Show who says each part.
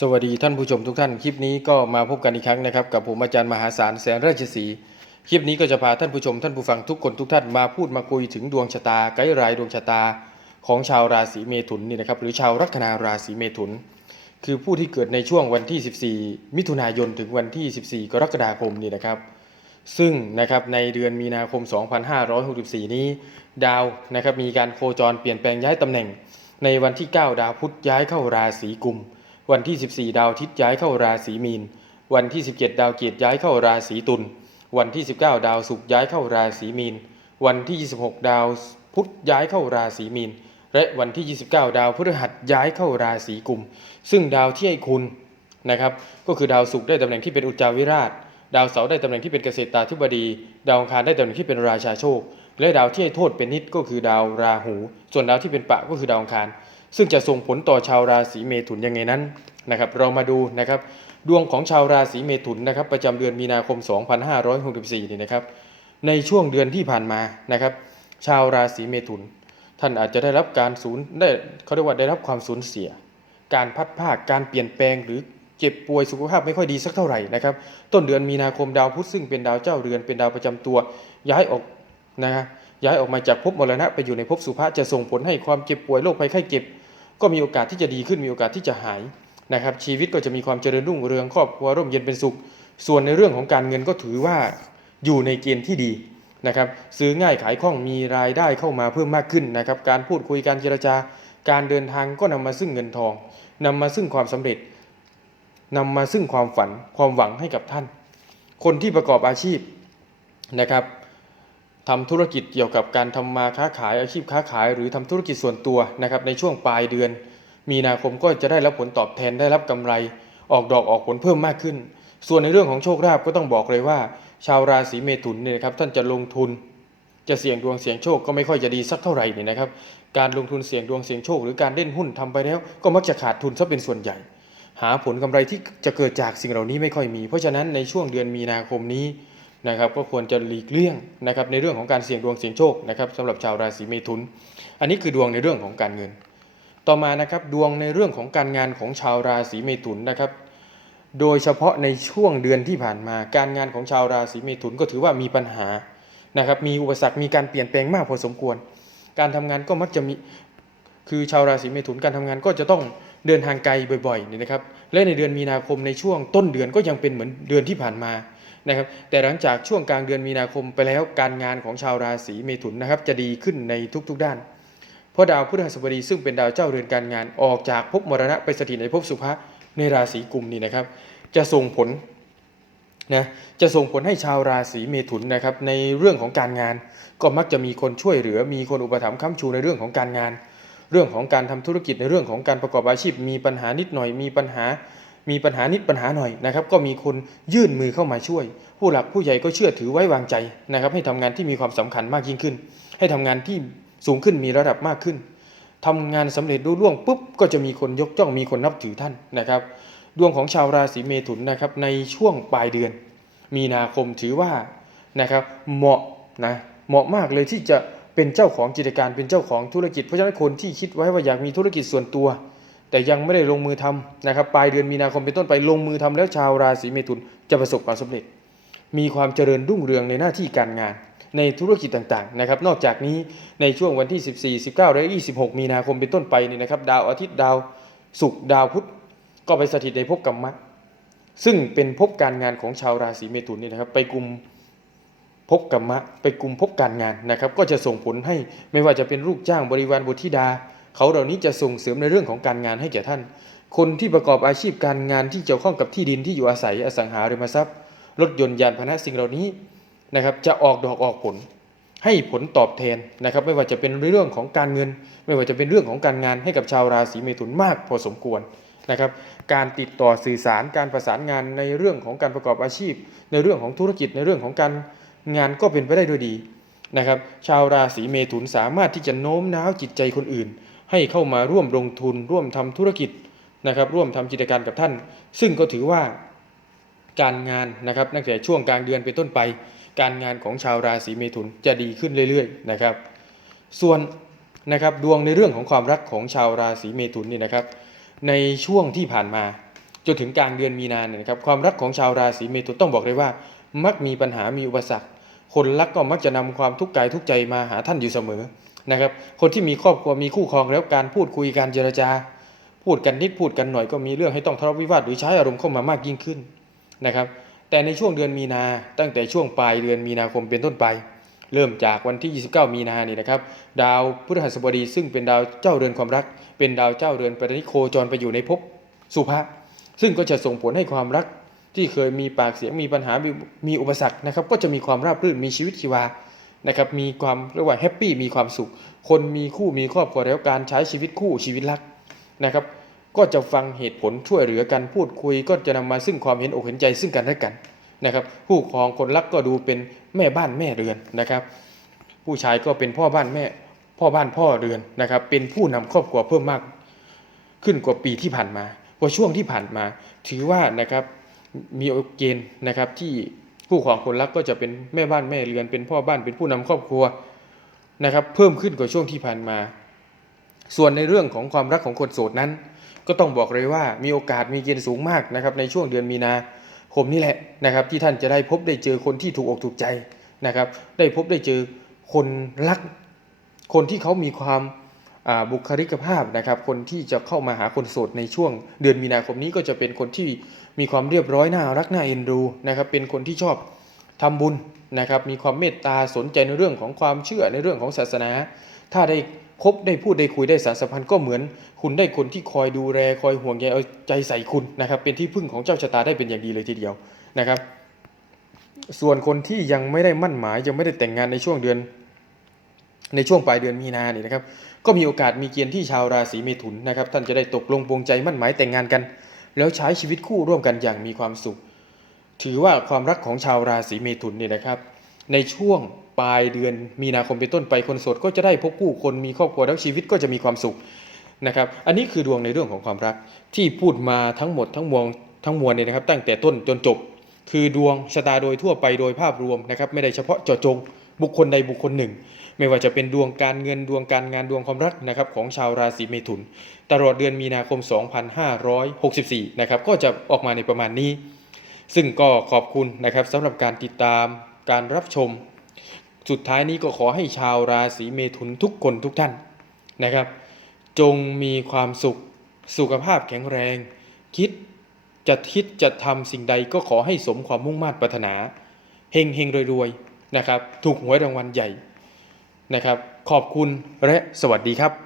Speaker 1: สวัสดีท่านผู้ชมทุกท่าน คลิปนี้ก็มาพบกันอีกครั้งนะครับกับผมอาจารย์มหาศาลแสนราชสีคลิปนี้ก็จะพาท่านผู้ชมท่านผู้ฟังทุกคนทุกท่านมาพูดมาคุยถึงดวงชะตาไกด์รายดวงชะตาของชาวราศีเมถุนนี่นะครับหรือชาวลัคนาราศีเมถุน คือผู้ที่เกิดในช่วงวันที่ 14 มิถุนายนถึงวันที่ 14 กรกฎาคมนี่นะครับ ซึ่งนะครับในเดือนมีนาคม 2564 นี้ ดาวนะครับมีการโคจรเปลี่ยนแปลงย้ายตำแหน่ง ในวันที่ 9 ดาวพุธย้ายเข้าราศีกุม วันที่ 14 ดาวอาทิตย์ย้ายเข้าราศีมีน วันที่ 17 ดาวเกียรติย้ายเข้าราศีตุล วันที่ 19 ดาวศุกร์ย้ายเข้าราศีมีน วันที่ 26 ดาวพุธย้ายเข้าราศีมีน และวันที่ 29 ดาวพฤหัสย้ายเข้าราศีกุม ซึ่งดาวที่ให้คุณนะครับ ก็คือดาวศุกร์ได้ตำแหน่งที่เป็นอุจจาวิราช ดาวเสาร์ได้ตำแหน่งที่เป็นเกษตราธิบดี ดาวอังคารได้ตำแหน่งที่เป็นราชาโชค และดาวที่ให้โทษเป็นนิดก็คือดาวราหู ส่วนดาวที่เป็นปะก็คือดาวอังคาร ซึ่งจะส่งผลต่อชาวราศีเมถุนยังไงนั้นนะครับ เรามาดูนะครับ ดวงของชาวราศีเมถุนนะครับ ประจำเดือนมีนาคม 2564นี่นะครับ ในช่วงเดือนที่ผ่านมานะครับ ชาวราศีเมถุน ท่านอาจจะได้รับการสูญได้เขาเรียกว่าได้รับความสูญเสีย การพัดภาคการเปลี่ยนแปลงหรือเจ็บป่วยสุขภาพไม่ค่อยดีสักเท่าไหร่นะครับ ต้นเดือนมีนาคมดาวพุธซึ่งเป็นดาวเจ้าเรือนเป็นดาวประจำตัวย้ายออกนะฮะ ย้ายออกมาจากภพมรณะไปอยู่ในภพสุภะจะส่งผลให้ความเจ็บป่วยโรคภัยไข้เจ็บ ก็มีโอกาสที่จะดีขึ้นมีโอกาสที่จะหายนะครับ ชีวิตก็จะมีความเจริญรุ่งเรืองครอบครัวร่มเย็นเป็นสุข ส่วนในเรื่องของการเงินก็ถือว่าอยู่ในเกณฑ์ที่ดีนะครับซื้อง่ายขายคล่องมีรายได้เข้ามาเพิ่มมากขึ้นนะครับการพูดคุยการเจรจาการเดินทางก็นำมาซึ่งเงินทองนำมาซึ่งความสำเร็จนำมาซึ่งความฝันความหวังให้กับท่าน คนที่ประกอบอาชีพนะครับ ทำธุรกิจเกี่ยวกับการทำมาค้าขายอาชีพค้าขาย หรือทำธุรกิจส่วนตัวนะครับในช่วงปลายเดือน มีนาคมก็จะได้รับผลตอบแทนได้รับกำไร ออกดอกออกผลเพิ่มมากขึ้น ส่วนในเรื่องของโชคลาภก็ต้องบอกเลยว่า ชาวราศีเมถุนเนี่ยนะครับท่านจะลงทุน จะเสี่ยงดวงเสี่ยงโชคก็ไม่ค่อยจะดีสักเท่าไหร่เนี่ยนะครับ การลงทุนเสี่ยงดวงเสี่ยงโชค หรือการเล่นหุ้นทำไปแล้ว ก็มักจะขาดทุนซะเป็นส่วนใหญ่ หาผลกำไรที่จะเกิดจากสิ่งเหล่านี้ไม่ค่อยมี เพราะฉะนั้นในช่วงเดือนมีนาคมนี้ นะครับก็ควรจะหลีกเลี่ยงนะครับในเรื่องของการเสี่ยงดวงเสี่ยงโชคนะครับสำหรับชาวราศีเมถุน อันนี้คือดวงในเรื่องของการเงิน ต่อมานะครับดวงในเรื่องของการงานของชาวราศีเมถุนนะครับโดยเฉพาะในช่วงเดือนที่ผ่านมาการงานของชาวราศีเมถุนก็ถือว่ามีปัญหานะครับมีอุปสรรคมีการเปลี่ยนแปลงมากพอสมควร การทำงานก็มักจะมีคือชาวราศีเมถุนการทำงานก็จะต้องเดินทางไกลบ่อยๆนี่นะครับและในเดือนมีนาคมในช่วงต้นเดือนก็ยังเป็นเหมือนเดือนที่ผ่านมา นะครับแต่หลังจากช่วงกลางเดือนมีนาคมไปแล้วการงานของชาวราศีเมถุนนะครับจะดีขึ้นในทุกๆด้านเพราะดาวพฤหัสบดีซึ่งเป็นดาวเจ้าเรือนการงานออกจากภพมรณะไปสถิตในภพสุภะในราศีกุมนี่นะครับ จะส่งผลนะจะส่งผลให้ชาวราศีเมถุนนะครับในเรื่องของการงาน ก็มักจะมีคนช่วยเหลือ มีคนอุปถัมภ์ค้ำชูในเรื่องของการงาน เรื่องของการทำธุรกิจในเรื่องของการประกอบอาชีพ มีปัญหานิดหน่อยมีปัญหา มีปัญหานิดปัญหาหน่อยนะครับก็มีคนยื่นมือเข้ามาช่วย ผู้หลักผู้ใหญ่ก็เชื่อถือไว้วางใจนะครับให้ทำงานที่มีความสำคัญมากยิ่งขึ้น ให้ทำงานที่สูงขึ้นมีระดับมากขึ้นทำงานสำเร็จรุ่ล่วงปุ๊บก็จะมีคนยกย่องมีคนนับถือท่านนะครับ ดวงของชาวราศีเมถุนนะครับในช่วงปลายเดือน มีนาคมถือว่านะครับเหมาะนะเหมาะมากเลยที่จะเป็นเจ้าของกิจการเป็นเจ้าของธุรกิจเพราะฉะนั้นคนที่คิดไว้ว่าอยากมีธุรกิจส่วนตัว แต่ยังไม่ได้ลงมือทำนะครับปลายเดือนมีนาคมเป็นต้นไปลงมือทำแล้วชาวราศีเมถุนจะประสบความสำเร็จ มีความเจริญรุ่งเรืองในหน้าที่การงาน ในธุรกิจต่างๆนะครับนอกจากนี้ในช่วงวันที่ 14 19 และ 26 มีนาคมเป็นต้นไปนี่นะครับ ดาวอาทิตย์ดาวศุกร์ดาวพุธก็ไปสถิตในภพกรรมะซึ่งเป็นภพการงานของชาวราศีเมถุนนี่นะครับ ไปกลุ่มภพกรรมะ ไปกลุ่มภพการงานนะครับ ก็จะส่งผลให้ไม่ว่าจะเป็นลูกจ้างบริวารบุตรธิดา เขาเหล่านี้จะส่งเสริมในเรื่องของการงานให้แก่ท่าน คนที่ประกอบอาชีพการงานที่เกี่ยวข้องกับที่ดินที่อยู่อาศัยอสังหาริมทรัพย์ รถยนต์ยานพาหนะสิ่งเหล่านี้นะครับจะออกดอกออกผล ให้ผลตอบแทนนะครับ ไม่ว่าจะเป็นเรื่องของการเงิน ไม่ว่าจะเป็นเรื่องของการงานให้กับชาวราศีเมถุนมากพอสมควรนะครับการติดต่อสื่อสารการประสานงานในเรื่องของการประกอบอาชีพ ในเรื่องของธุรกิจในเรื่องของการงานก็เป็นไปได้ด้วยดีนะครับชาวราศีเมถุนสามารถที่จะโน้มน้าวจิตใจคนอื่น ให้เข้ามาร่วมลงทุนร่วมทำธุรกิจนะครับ ร่วมทำกิจการกับท่าน ซึ่งก็ถือว่าการงานนะครับตั้งแต่ช่วงกลางเดือนเป็นต้นไป การงานของชาวราศีเมถุนจะดีขึ้นเรื่อยๆนะครับ ส่วนนะครับดวงในเรื่องของความรักของชาวราศีเมถุนนี่นะครับ ในช่วงที่ผ่านมาจนถึงกลางเดือนมีนาเนี่ยนะครับความรักของชาวราศีเมถุนต้องบอกเลยว่า มักมีปัญหามีอุปสรรค คนรักก็มักจะนำความทุกข์กายทุกใจมาหาท่านอยู่เสมอ นะครับ คนที่มีครอบครัวมีคู่ครองแล้วการพูดคุยการเจรจา พูดกันนิดพูดกันหน่อยก็มีเรื่องให้ต้องทะเลาะวิวาทหรือใช้อารมณ์เข้ามามากยิ่งขึ้นนะครับ แต่ในช่วงเดือนมีนาตั้งแต่ช่วงปลายเดือนมีนาคมเป็นต้นไป เริ่มจากวันที่ 29 มีนานี่นะครับ ดาวพฤหัสบดีซึ่งเป็นดาวเจ้าเรือนความรัก เป็นดาวเจ้าเรือนปรินิโคจรไปอยู่ในภพสุภะซึ่งก็จะส่งผลให้ความรักที่เคยมีปากเสียงมีปัญหามีอุปสรรคนะครับ ก็จะมีความราบรื่นมีชีวิตชีวา นะครับมีความเรียกว่าแฮปปี้มีความสุข คนมีคู่มีครอบครัวแล้วการใช้ชีวิตคู่ชีวิตรักนะครับ ก็จะฟังเหตุผลช่วยเหลือกันพูดคุย ก็จะนำมาซึ่งความเห็นอกเห็นใจซึ่งกันและกันนะครับ ผู้ครองคนรักก็ดูเป็นแม่บ้านแม่เรือนนะครับ ผู้ชายก็เป็นพ่อบ้านแม่ พ่อบ้านพ่อเรือนนะครับ เป็นผู้นำครอบครัวเพิ่มมาก ขึ้นกว่าปีที่ผ่านมาเพราะช่วงที่ผ่านมา ถือว่านะครับมีเกณฑ์นะครับที่ ผู้ของคนรักก็จะเป็นแม่บ้านแม่เรือนเป็นพ่อบ้านเป็นผู้นำครอบครัวนะครับ เพิ่มขึ้นกว่าช่วงที่ผ่านมา ส่วนในเรื่องของความรักของคนโสดนั้น ก็ต้องบอกเลยว่ามีโอกาสมีเกณฑ์สูงมากนะครับ ในช่วงเดือนมีนาคมนี่แหละนะครับ ที่ท่านจะได้พบได้เจอคนที่ถูกอกถูกใจนะครับ ได้พบได้เจอคนรัก คนที่เขามีความ บุคลิกภาพนะครับคนที่จะเข้ามาหาคนโสดในช่วง เดือนมีนาคมนี้ก็จะเป็นคนที่มีความเรียบร้อยน่ารักน่าเอ็นดูนะครับเป็นคนที่ชอบทำบุญนะครับมีความเมตตาสนใจในเรื่องของความเชื่อในเรื่องของศาสนา ถ้าได้คบได้พูดได้คุยได้สารสัมพันธ์ก็เหมือน คุณได้คนที่คอยดูแลคอยห่วงใยเอาใจใส่คุณนะครับเป็นที่พึ่งของเจ้าชะตาได้เป็นอย่างดีเลยทีเดียวนะครับ ส่วนคนที่ยังไม่ได้มั่นหมายยังไม่ได้แต่งงานในช่วงเดือน ในช่วงปลายเดือนมีนาเนี่ยนะครับ ก็มีโอกาสมีเกณฑ์ที่ชาวราศีเมถุนนะครับท่านจะได้ตกลงปรงใจมั่นหมายแต่งงานกัน แล้วใช้ชีวิตคู่ร่วมกันอย่างมีความสุข ถือว่าความรักของชาวราศีเมถุนเนี่ยนะครับ ในช่วงปลายเดือนมีนาคมเป็นต้นไปคนโสดก็จะได้พบคู่คนมีครอบครัวแล้วชีวิตก็จะมีความสุขนะครับอันนี้คือดวงในเรื่องของความรักที่พูดมาทั้งหมดทั้งมวลทั้งมวลเนี่ยนะครับ ตั้งแต่ต้นจนจบ คือดวงชะตาโดยทั่วไปโดยภาพรวมนะครับ ไม่ได้เฉพาะเจาะจง บุคคลใดบุคคลหนึ่ง ไม่ว่าจะเป็นดวงการเงินดวงการงานดวงความรักนะครับของชาวราศีเมถุน ตลอดเดือนมีนาคม 2564 นะครับก็จะออกมาในประมาณนี้ ซึ่งก็ขอบคุณนะครับสำหรับการติดตามการรับชม สุดท้ายนี้ก็ขอให้ชาวราศีเมถุนทุกคนทุกท่านนะครับ จงมีความสุขสุขภาพแข็งแรง คิดจะคิดจะทำสิ่งใดก็ขอให้สมความมุ่งมา่ปรารถนาเฮงเฮงรวยๆ นะครับ ถูกหวยรางวัลใหญ่นะครับ ขอบคุณและสวัสดีครับ